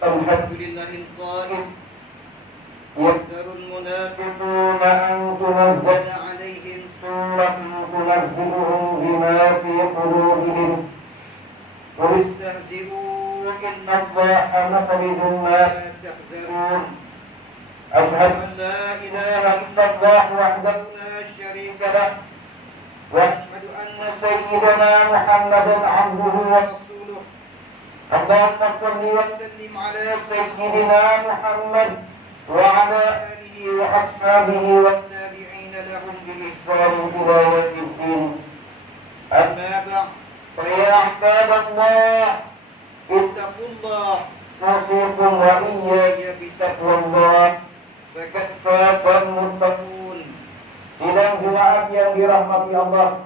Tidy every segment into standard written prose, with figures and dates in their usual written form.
الحمد لله القائل يحذر المنافقون أن تنزل عليهم سورة تنبئهم بما في قلوبهم قل استهزئوا إن الله مخرج ما تحذرون أشهد أن لا إله إلا الله وحده لا شريك له وأشهد أن سيدنا محمدا عبده ورسوله اللهم صل وسلم على سيدنا محمد وعلى آله وأصحابه والتابعين لهم بإحسان إلى يوم الدين أما بعد فيا عباد الله اتقوا الله أوصيكم وإياي بتقوى الله فقد فاز المتقون. Sidang Jumat yang dirahmati Allah,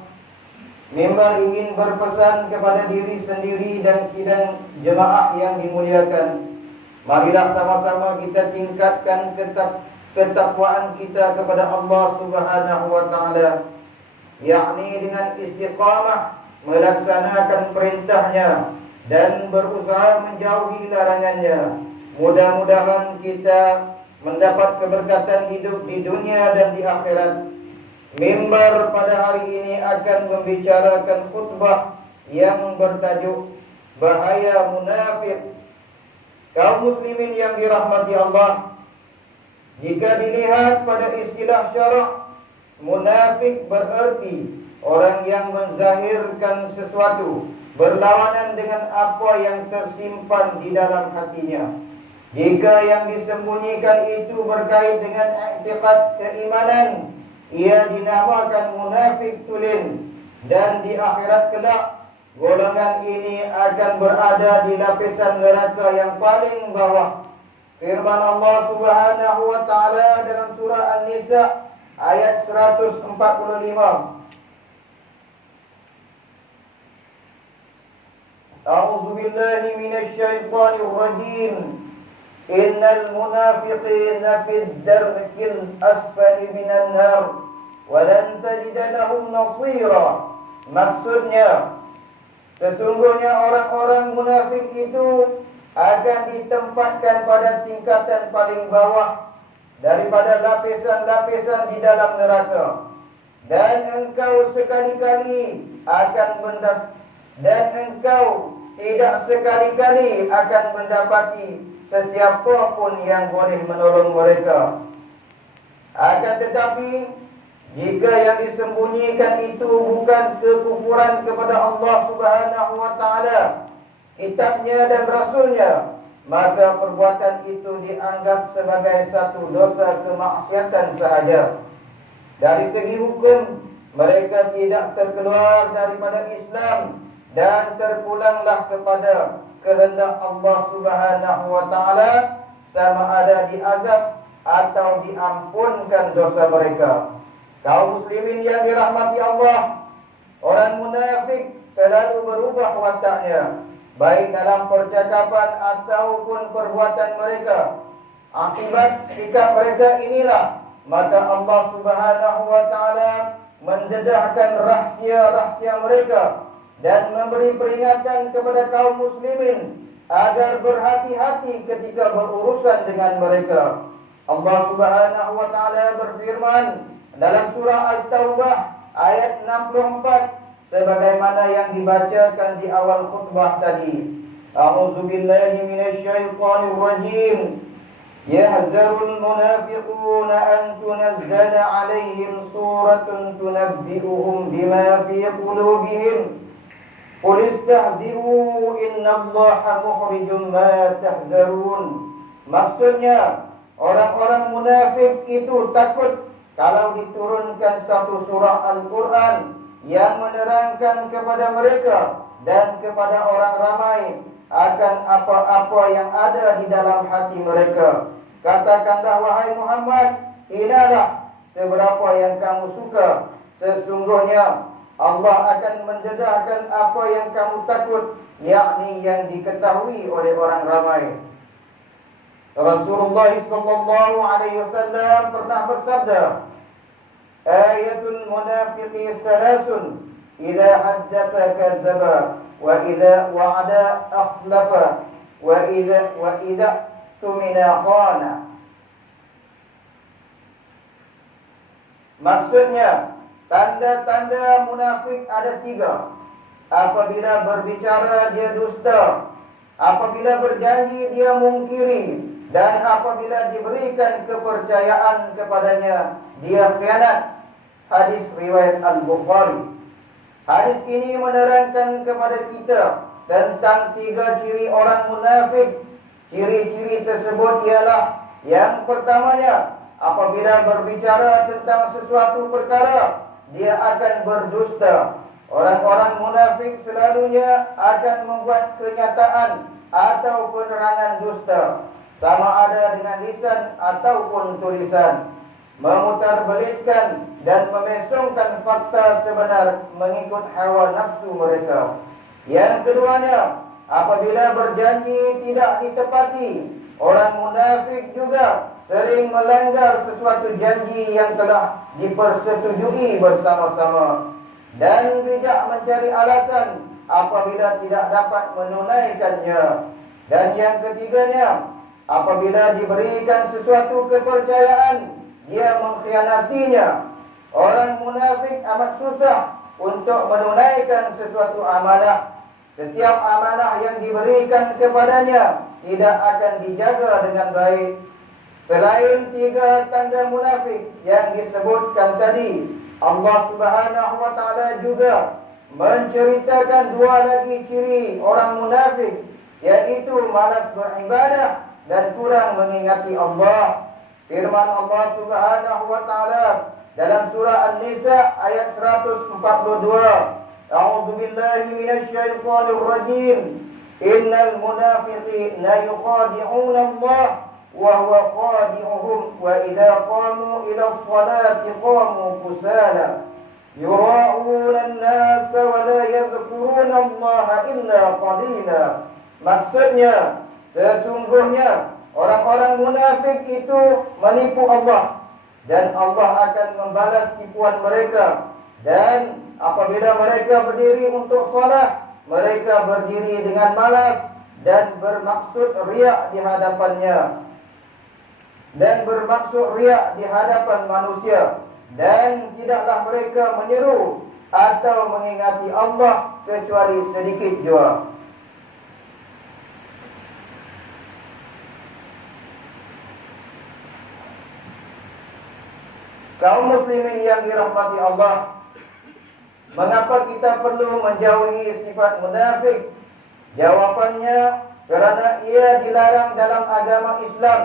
mimbar ingin berpesan kepada diri sendiri dan sidang jemaah yang dimuliakan. Marilah sama-sama kita tingkatkan ketakwaan kita kepada Allah Subhanahu wa taala, yakni dengan istiqamah melaksanakan perintahnya dan berusaha menjauhi larangannya. Mudah-mudahan kita mendapat keberkatan hidup di dunia dan di akhirat. Mimbar pada hari ini akan membicarakan khutbah yang bertajuk Bahaya Munafik. Kaum muslimin yang dirahmati Allah, jika dilihat pada istilah syarak, munafik bererti orang yang menzahirkan sesuatu berlawanan dengan apa yang tersimpan di dalam hatinya. Jika yang disembunyikan itu berkait dengan i'tiqad keimanan, ia dinamakan munafik tulen, dan di akhirat kelak golongan ini akan berada di lapisan neraka yang paling bawah. Firman Allah Subhanahu wa taala dalam surah An-Nisa ayat 145. A'udzu billahi minasy syaithanir rajim. Innal munafiqina fid darkil asfali minan nar wa lan tajida lahum nasira. Maksudnya, sesungguhnya orang-orang munafik itu akan ditempatkan pada tingkatan paling bawah daripada lapisan-lapisan di dalam neraka, dan engkau sekali-kali tidak sekali-kali akan mendapati sesiapa pun yang boleh menolong mereka. Akan tetapi, jika yang disembunyikan itu bukan kekufuran kepada Allah Subhanahu wa taala, kitabnya dan rasulnya, maka perbuatan itu dianggap sebagai satu dosa kemaksiatan sahaja. Dari segi hukum, mereka tidak terkeluar daripada Islam dan terpulanglah kepada kehendak Allah Subhanahu wa taala, sama ada diazab atau diampunkan dosa mereka. Kaum muslimin yang dirahmati Allah, orang munafik selalu berubah wataknya, baik dalam percakapan ataupun perbuatan mereka. Akibat sikap mereka inilah, maka Allah Subhanahu wa taala mendedahkan rahsia-rahsia mereka dan memberi peringatan kepada kaum muslimin agar berhati-hati ketika berurusan dengan mereka. Allah Subhanahu wa taala berfirman dalam surah At-Taubah ayat 64 sebagaimana yang dibacakan di awal khutbah tadi. A'udzu billahi minasy syaithanir rajim. Yahzarul munafiquna an tunazzala 'alaihim suratun tunabbi'uhum bima fi qulubihim. Qul istahzi'u innallaha mukhrijum ma tahzarun. Maksudnya, orang-orang munafik itu takut kalau diturunkan satu surah Al-Quran yang menerangkan kepada mereka dan kepada orang ramai akan apa-apa yang ada di dalam hati mereka. Katakanlah, wahai Muhammad, inilah seberapa yang kamu suka. Sesungguhnya Allah akan mendedahkan apa yang kamu takut, yakni yang diketahui oleh orang ramai. Rasulullah sallallahu alaihi wasallam pernah bersabda, ayatul munafiqi salasun, idza haddatsa kadzdzaba wa idza wa'ada akhlafa wa idza tumina khana. Maksudnya, tanda-tanda munafik ada 3. Apabila berbicara dia dusta, apabila berjanji dia mungkiri, dan apabila diberikan kepercayaan kepadanya dia khianat. Hadis riwayat Al-Bukhari. Hadis ini menerangkan kepada kita tentang 3 ciri orang munafik. Ciri-ciri tersebut ialah, yang pertamanya, apabila berbicara tentang sesuatu perkara, dia akan berdusta. Orang-orang munafik selalunya akan membuat kenyataan atau penerangan dusta, sama ada dengan lisan ataupun tulisan, memutarbelitkan dan memesongkan fakta sebenar mengikut hawa nafsu mereka. Yang keduanya, apabila berjanji tidak ditepati, orang munafik juga sering melanggar sesuatu janji yang telah dipersetujui bersama-sama, dan bijak mencari alasan apabila tidak dapat menunaikannya. Dan yang ketiganya, apabila diberikan sesuatu kepercayaan, dia mengkhianatinya. Orang munafik amat susah untuk menunaikan sesuatu amanah. Setiap amanah yang diberikan kepadanya tidak akan dijaga dengan baik. Selain 3 tanda munafik yang disebutkan tadi, Allah Subhanahu wa taala juga menceritakan 2 lagi ciri orang munafik, yaitu malas beribadah dan kurang mengingati Allah. Firman Allah Subhanahu wa taala dalam surah An-Nisa ayat 142, A'udzu billahi minasy syaithanir rajim. Innal munafiqina yukhadi'una Allah wa huwa khadi'uhum wa idza qamu ila sholati qamu kusala yura'una an-nasa wa la yadhkuruna Allah illa qalila. Maksudnya, sesungguhnya orang-orang munafik itu menipu Allah, dan Allah akan membalas tipuan mereka. Dan apabila mereka berdiri untuk salat, mereka berdiri dengan malas dan bermaksud riak di hadapannya, dan bermaksud riak di hadapan manusia, dan tidaklah mereka menyeru atau mengingati Allah kecuali sedikit jua. Kaum muslimin yang dirahmati Allah, mengapa kita perlu menjauhi sifat munafik? Jawabannya, kerana ia dilarang dalam agama Islam.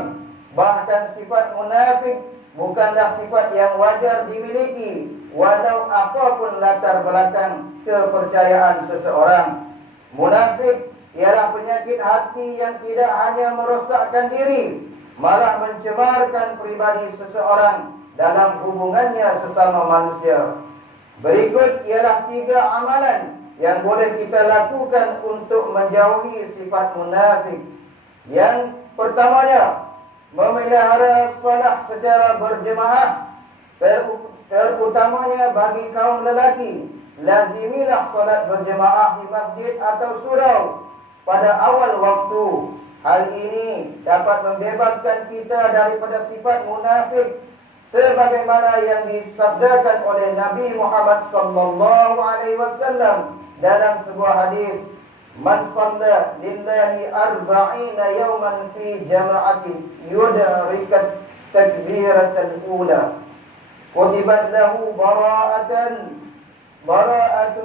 Bahkan sifat munafik bukanlah sifat yang wajar dimiliki, walau apapun latar belakang kepercayaan seseorang. Munafik ialah penyakit hati yang tidak hanya merosakkan diri, malah mencemarkan pribadi seseorang dalam hubungannya sesama manusia. Berikut ialah 3 amalan yang boleh kita lakukan untuk menjauhi sifat munafik. Yang pertamanya, memelihara solat secara berjemaah, terutamanya bagi kaum lelaki. Lazimilah solat berjemaah di masjid atau surau pada awal waktu. Hal ini dapat membebaskan kita daripada sifat munafik, sebagaimana yang disabdakan oleh Nabi Muhammad sallallahu alaihi wasallam dalam sebuah hadis, "Man shalla lillahi arba'ina yawman fi jama'atin yudrikat takbiratal ula kutibat lahu bara'atun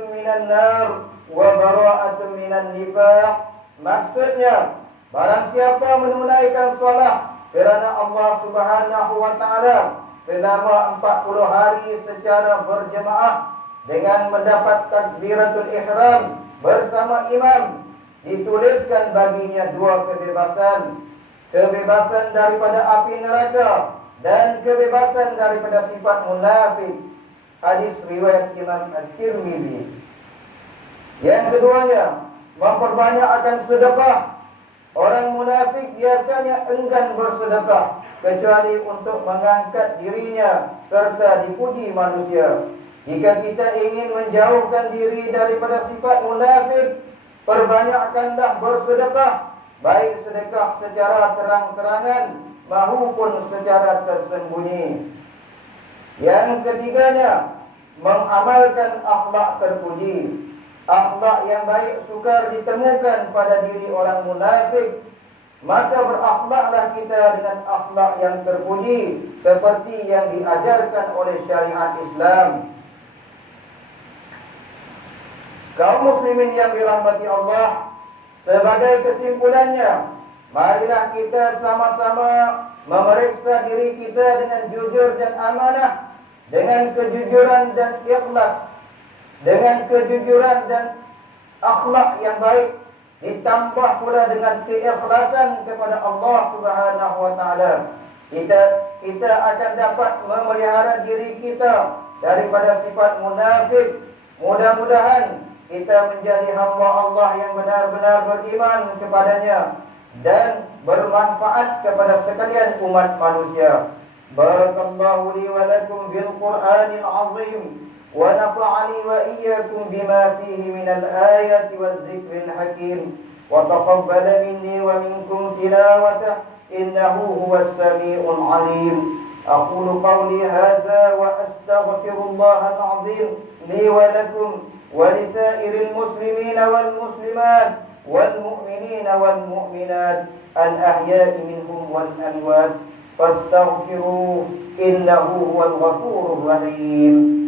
minan nar wa bara'atun minan nifaq." Maksudnya, barang siapa menunaikan solat kerana Allah Subhanahu wa taala selama 40 hari secara berjemaah dengan mendapat takbiratul ihram bersama imam, dituliskan baginya 2 kebebasan. Kebebasan daripada api neraka dan kebebasan daripada sifat munafik. Hadis riwayat Imam At-Tirmidzi. Yang keduanya, memperbanyak akan sedekah. Orang munafik biasanya enggan bersedekah kecuali untuk mengangkat dirinya serta dipuji manusia. Jika kita ingin menjauhkan diri daripada sifat munafik, perbanyakkanlah bersedekah baik sedekah secara terang-terangan maupun secara tersembunyi. Yang ketiganya, mengamalkan akhlak terpuji. Akhlak yang baik sukar ditemukan pada diri orang munafik. Maka berakhlaklah kita dengan akhlak yang terpuji seperti yang diajarkan oleh syariat Islam. Kaum muslimin yang dirahmati Allah, sebagai kesimpulannya, marilah kita sama-sama memeriksa diri kita dengan jujur dan amanah, dengan kejujuran dan ikhlas, dengan kejujuran dan akhlak yang baik, ditambah pula dengan keikhlasan kepada Allah Subhanahu wa taala. Kita akan dapat memelihara diri kita daripada sifat munafik. Mudah-mudahan kita menjadi hamba Allah yang benar-benar beriman kepadanya dan bermanfaat kepada sekalian umat manusia. Barakallahu li wa lakum bil Qur'anil azim wa nafa'ani wa iyyakum bima fihi minal ayati waz zikril hakim wa taqabbala minni wa minkum tilawatah innahu huwas samiul alim. Aqulu qawli hadza wa astaghfirullahal azim li wa lakum ولسائر المسلمين والمسلمات والمؤمنين والمؤمنات الأحياء منهم والأموات فاستغفروه إنه هو الغفور الرحيم.